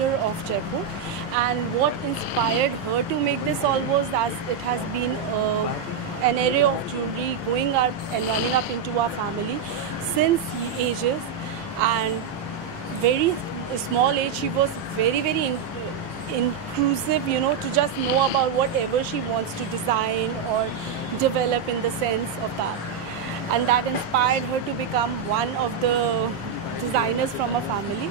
culture of Jaipur. And what inspired her to make this all was that it has been an area of jewelry going up and running up into our family since ages. And very small age, she was very inclusive, you know, to just know about whatever she wants to design or develop in the sense of that. And that inspired her to become one of the designers from a family.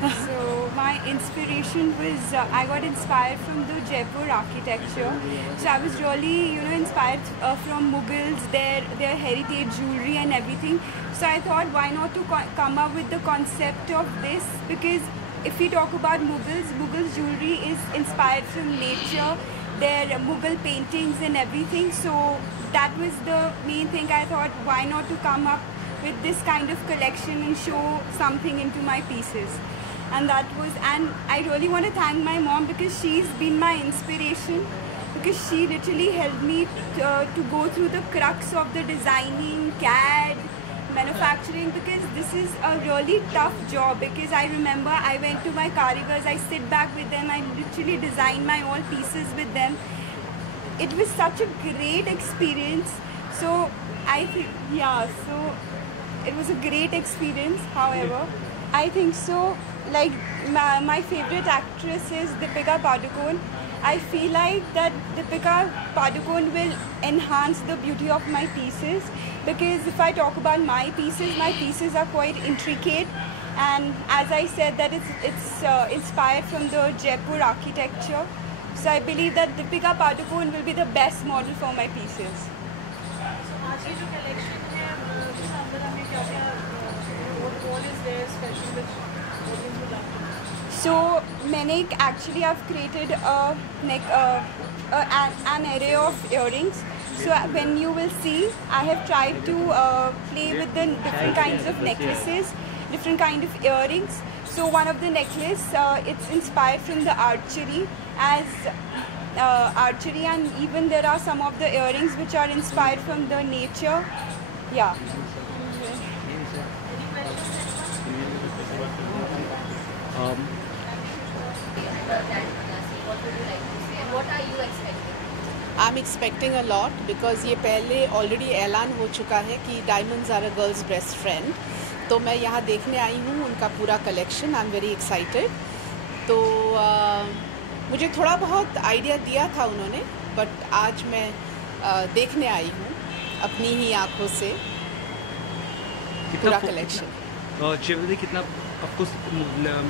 So my inspiration was, I got inspired from the Jaipur architecture. So I was really, you know, inspired from Mughals, their heritage jewelry and everything. So I thought, why not to come up with the concept of this? Because if we talk about Mughals jewelry is inspired from nature, their Mughal paintings and everything. So that was the main thing. I thought, why not to come up with this kind of collection and show something into my pieces. And I really want to thank my mom, because she's been my inspiration, because she literally helped me to go through the crux of the designing, CAD, manufacturing, because this is a really tough job. Because I remember I went to my karigars, I sit back with them, I literally design my all pieces with them. It was such a great experience. So so it was a great experience. However, I think so, like my favorite actress is Deepika Padukone. I feel like that Deepika Padukone will enhance the beauty of my pieces, because if I talk about my pieces are quite intricate, and as I said that it's inspired from the Jaipur architecture. So I believe that Deepika Padukone will be the best model for my pieces. So actually I've created an array of earrings. So when you will see, I have tried to play with the different kinds of necklaces, different kind of earrings. So one of the necklace, it's inspired from the archery, and even there are some of the earrings which are inspired from the nature. Yeah. What are you expecting? I'm expecting a lot, because ये पहले already ऐलान हो चुका है कि diamonds are a girl's best friend. तो मैं यहाँ देखने आई हूँ उनका पूरा collection. I am very excited. तो मुझे थोड़ा बहुत आइडिया दिया था उन्होंने, बट आज मैं देखने आई हूँ अपनी ही आँखों से पूरा कलेक्शन. ज्वेलरी कितना आपको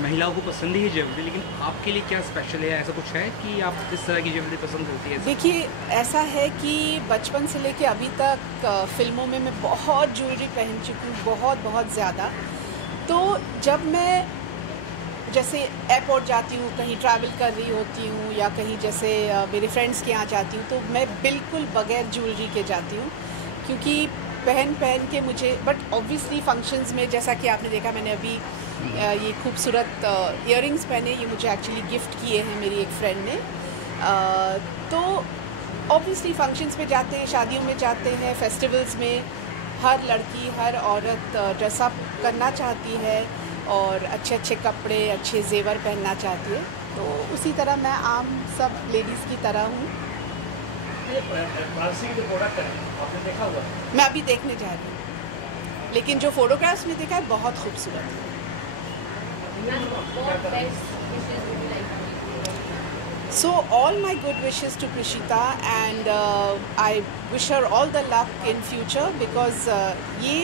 महिलाओं को पसंद ही है ज्वेलरी, लेकिन आपके लिए क्या स्पेशल है? ऐसा कुछ है कि आप किस तरह की ज्वेलरी पसंद होती है? देखिए, ऐसा है कि बचपन से लेके अभी तक फिल्मों में मैं बहुत ज्वेलरी पहन चुकी हूँ, बहुत ज़्यादा. तो जब मैं जैसे एयरपोर्ट जाती हूँ, कहीं ट्रैवल कर रही होती हूँ, या कहीं जैसे मेरे फ्रेंड्स के यहाँ जाती हूँ, तो मैं बिल्कुल बगैर ज्वेलरी के जाती हूँ, क्योंकि पहन के मुझे, बट ऑब्वियसली फंक्शंस में जैसा कि आपने देखा, मैंने अभी ये खूबसूरत इयररिंग्स पहने. ये मुझे एक्चुअली गिफ्ट किए हैं मेरी एक फ्रेंड ने. तो ऑब्वियसली फंक्शंस में जाते हैं, शादियों में जाते हैं, फेस्टिवल्स में हर लड़की, हर औरत ड्रेसअप करना चाहती है और अच्छे कपड़े, अच्छे जेवर पहनना चाहती है. तो उसी तरह मैं आम सब लेडीज़ की तरह हूँ. मैं अभी देखने जा रही हूँ, लेकिन जो फोटोग्राफ्स में देखा है बहुत खूबसूरत है. So all my good wishes to Prishita, and I wish her all the luck in future, because ये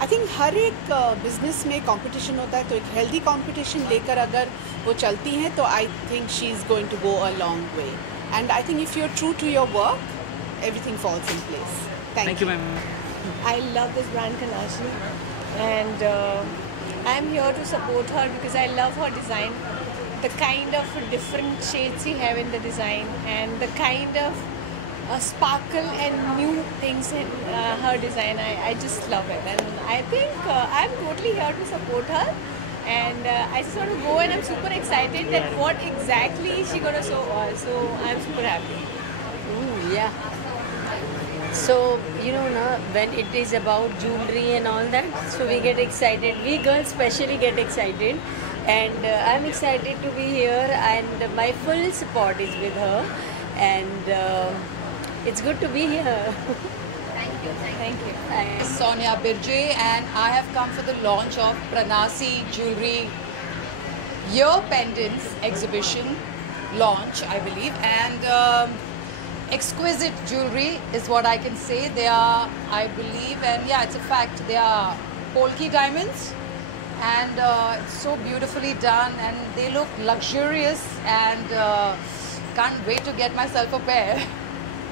I think हर एक बिजनेस में कंपटीशन होता है, तो एक हेल्दी कंपटीशन लेकर अगर वो चलती हैं, तो I think she is going to go a long way. And I think if you're true to your work, everything falls in place. Thank you, ma'am. I love this brand Kanashi, and I'm here to support her because I love her design, the kind of different shades she have in the design, and the kind of sparkle and new things in her design. I just love it, and I think I'm totally here to support her. And I just want to go, and I'm super excited that what exactly she gonna show us. So I'm super happy. Yeah. So you know, when it is about jewelry and all that, so we get excited. We girls especially get excited And I'm excited to be here, and my full support is with her, and it's good to be here. Thank you. Sonia Birje, and I have come for the launch of Pranasi Jewelry Year Pendants exhibition launch, I believe, and exquisite jewelry is what I can say. They are, I believe, and yeah, it's a fact, they are Polki diamonds, and it's so beautifully done, and they look luxurious, and can't wait to get myself a pair.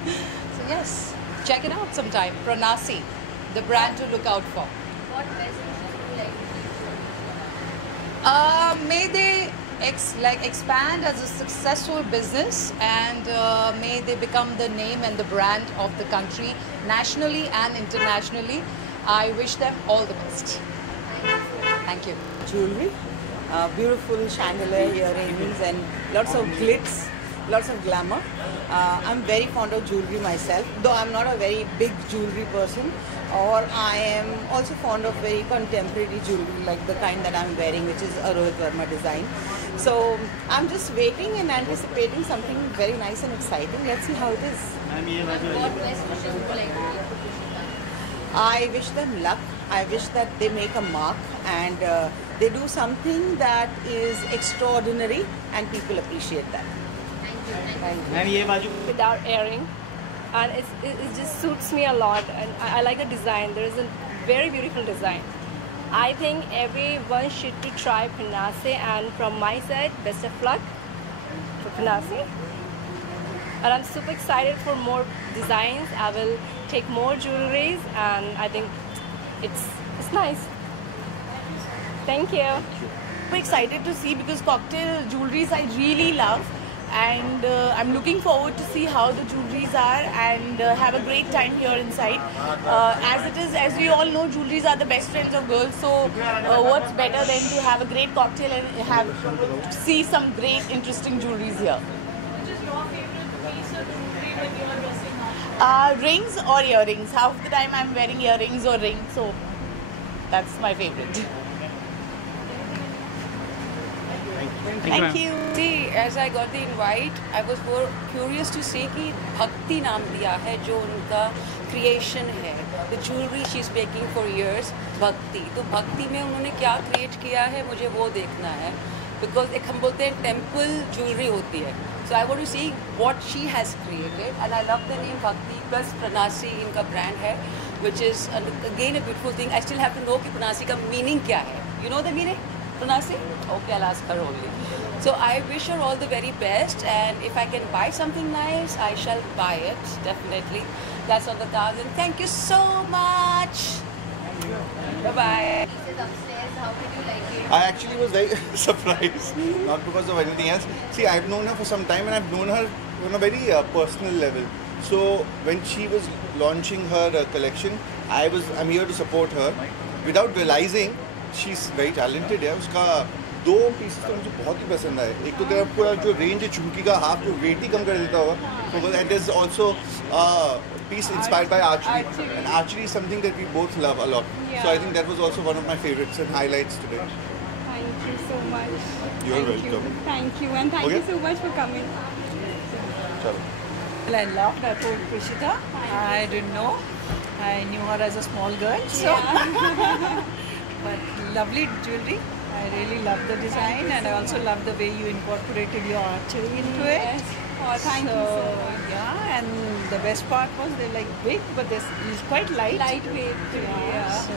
So yes, check it out sometime. Pranasi, the brand to look out for. What message would you like to give? May they expand as a successful business, and may they become the name and the brand of the country nationally and internationally. I wish them all the best. Thank you. Jewelry, beautiful chandelier earrings and lots of glitz, lots of glamour. I'm very fond of jewelry myself, though I'm not a very big jewelry person, or I am also fond of very contemporary jewelry like the kind that I'm wearing, which is a Rohit Verma design. So I'm just waiting and anticipating something very nice and exciting. Let's see how it is. What message would you like to give? I wish them luck. I wish that they make a mark and they do something that is extraordinary and people appreciate that. Thank you. With our earring, and it just suits me a lot, and I like the design. There is a very beautiful design. I think everyone should to try Pranasi, and from my side, best of luck for Pranasi. And I'm super excited for more designs. I will take more jewelries, and I think it's nice. Thank you. Super excited to see because cocktail jewelries I really love, and I'm looking forward to see how the jewelries are and have a great time here inside. As it is, as we all know, jewelries are the best friends of girls, so what's better than to have a great cocktail and see some great interesting jewelries here. Rings or earrings. Half the time I'm wearing earrings or rings, so that's my favorite. Thank you. See, as I got the invite, I was more curious to see कि भक्ति नाम दिया है जो उनका creation है. The jewelry she's making for years, भक्ति. तो भक्ति में उन्होंने क्या create किया है मुझे वो देखना है. Because एक हम बोलते हैं temple jewelry होती है. So I want to see what she has created, and I love the name Bhakti plus Pranasi इनका brand है, which is again a beautiful thing. I still have to know कि Pranasi का meaning क्या है. You know the meaning? Pranasi? Okay, I'll ask her only. So I wish her all the very best, and if I can buy something nice, I shall buy it, definitely. That's on the cards, and thank you so much. Bye-bye. Upstairs, how did you like it? I actually was very surprised, not because of anything else. See, I've known her for some time, and I've known her on a very personal level. So when she was launching her collection, I'm here to support her. Without realizing, she's very talented. है उसका दो pieces तो मुझे बहुत ही पसंद आए. एक तो तेरा पूरा जो रेंज है झुमकी का हाफ जो वेट ही कम कर देता होगा. And there's also a piece inspired by archery. And archery is something that we both love a lot. So I think that was also one of my favorites and highlights today. Thank you so much. You're welcome. Thank you, and thank you so much for coming. Chalo. Well, I loved. I told Prishita. I didn't know. I knew her as a small girl. So. But lovely jewelry. I really love the design, and I also love the way you incorporated your archery into it. Oh, thank you so much. Yeah, and the best part was they're like big, but they're quite light. Lightweight. Yeah. So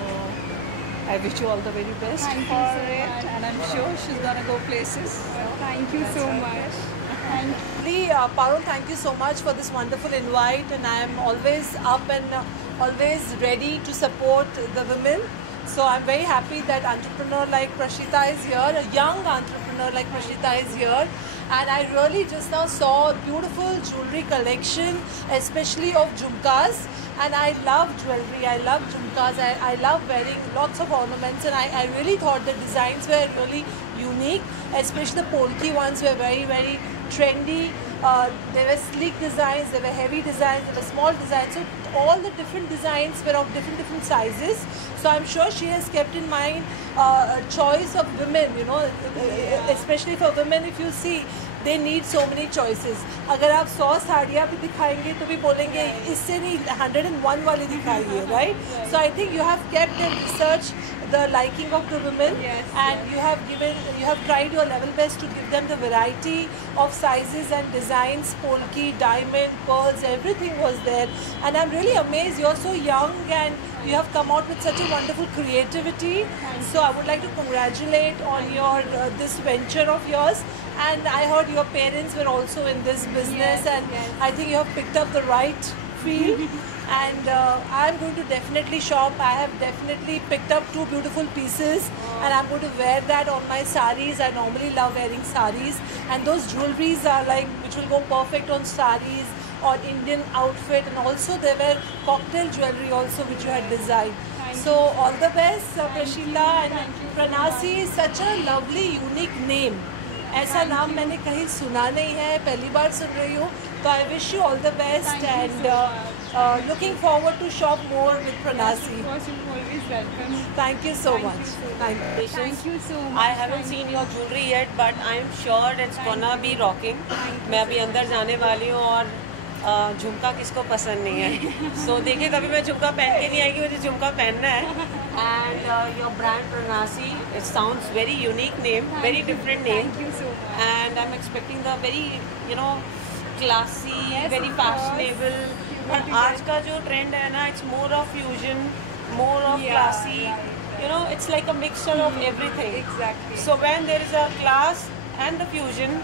I wish you all the very best Thank for you so it, much. and I'm sure she's gonna go places. Thank you so much. Parul, thank you so much for this wonderful invite, and I am always up and always ready to support the women. So I'm very happy that entrepreneur like Prashita is here, a young entrepreneur like Prashita is here. And I really just now saw a beautiful jewelry collection, especially of jhumkas. And I love jewelry, I love jhumkas, I love wearing lots of ornaments, and I really thought the designs were really unique, especially the polki ones were very, very trendy. There were sleek designs, there were heavy designs, there were small designs. So all the different designs were of different sizes. So I'm sure she has kept in mind choice of women, you know, especially for women. If you see, they need so many choices. अगर आप 100 साड़ियाँ भी दिखाएंगे तो भी बोलेंगे इससे नहीं 101 वाली दिखाइए, right? So I think you have kept in research the liking of the women, and you have tried your level best to give them the variety of sizes and designs, polki, diamond, pearls, everything was there. And I'm really amazed. You're so young and you have come out with such a wonderful creativity. So I would like to congratulate on your this venture of yours. And I heard your parents were also in this business, and I think you have picked up the right field. And I'm going to definitely shop. I have definitely picked up 2 beautiful pieces, and I'm going to wear that on my saris. I normally love wearing saris, and those jewelries are like which will go perfect on saris or Indian outfit. And also there were cocktail jewelry also which you had designed. So all the best, Prashita. And Pranasi is such a lovely, unique name. ऐसा नाम मैंने कहीं सुना नहीं है, पहली बार सुन रही हूँ. तो I wish you all the best, and looking forward to shop more with Pranasi. Of course, you're always welcome. Thank you so much. Thank you so much. I haven't seen your jewelry yet, but I'm sure it's gonna be rocking. मैं अभी अंदर जाने वाली हूँ और झुमका किसको पसंद नहीं है. So देखिए, कभी मैं झुमका पहन के नहीं आएगी, मुझे झुमका पहनना है. And your brand Pranasi, it sounds very unique name, very different name. Thank you so much. And I'm expecting the very, you know, classy, very fashionable. But आज का जो trend है ना, it's more of fusion, more of classy. You know, it's like a mixture of everything. Exactly. So when there is a class and the fusion,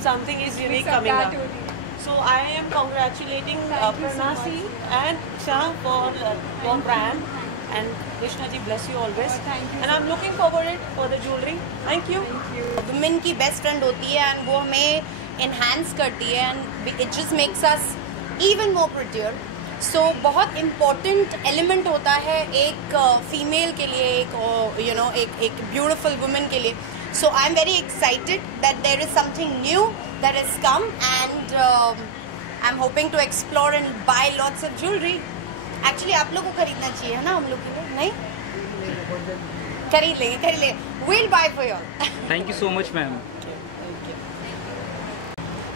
something is unique coming up. So I am congratulating Pranasi and Shah for your brand, and Krishna ji bless you always. And I'm looking forward for the jewelry. Thank you. Women की best friend होती है, and वो हमें enhance करती है, and it just makes us even more prettier. So बहुत important element होता है एक female के लिए, एक you know एक beautiful woman के लिए. So I'm very excited that there is something new that has come, and I'm hoping to explore and buy lots of jewelry. Actually आप लोग को खरीदना चाहिए है ना, हम लोग के लिए नहीं खरीद लेंगे. We'll buy for you all. Thank you so much, ma'am.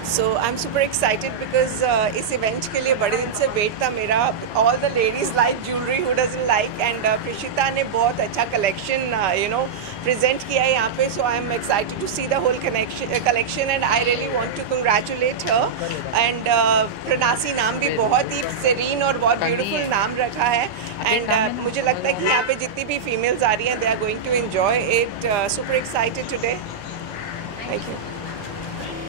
So I'm super excited because इस event के लिए बड़े दिन से wait था मेरा. All the ladies like jewelry, who doesn't like, and Prishita ने बहुत अच्छा collection you know present किया है यहाँ पे. So I'm excited to see the whole collection, and I really want to congratulate her. And Pranasi नाम भी बहुत ही serene और बहुत beautiful नाम रखा है. And मुझे लगता है कि यहाँ पे जितनी भी females आ रही हैं, they are going to enjoy it. Super excited today. Thank you.